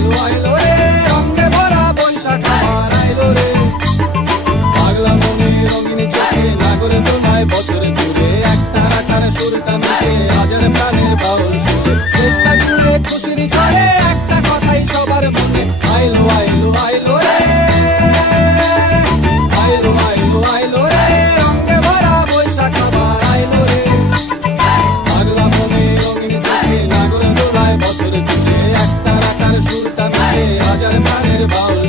আইলো আইলো রে রঙে ভরা বৈশাখ আমার আইলো রে পাগলা মনে রঙিন চোখে নাগরে তোমায় বছরে ঘুরে একটা রাখার সুরটা মিশে হাজার প্রাণের বাউল সুরে চেষ্টা জুড়ে খুশির করে একটা কথাই সবার মনে আইলো আইলো আইলো রে আইলো আইলো আইলো রে রঙে ভরা বৈশাখ আমার আইলো রে পাগলা মনে রঙিন চোখে নাগরে তোমায় বছরে ঘুরে একটা রাখার সুরটা মিশে হাজার প্রাণের বাউল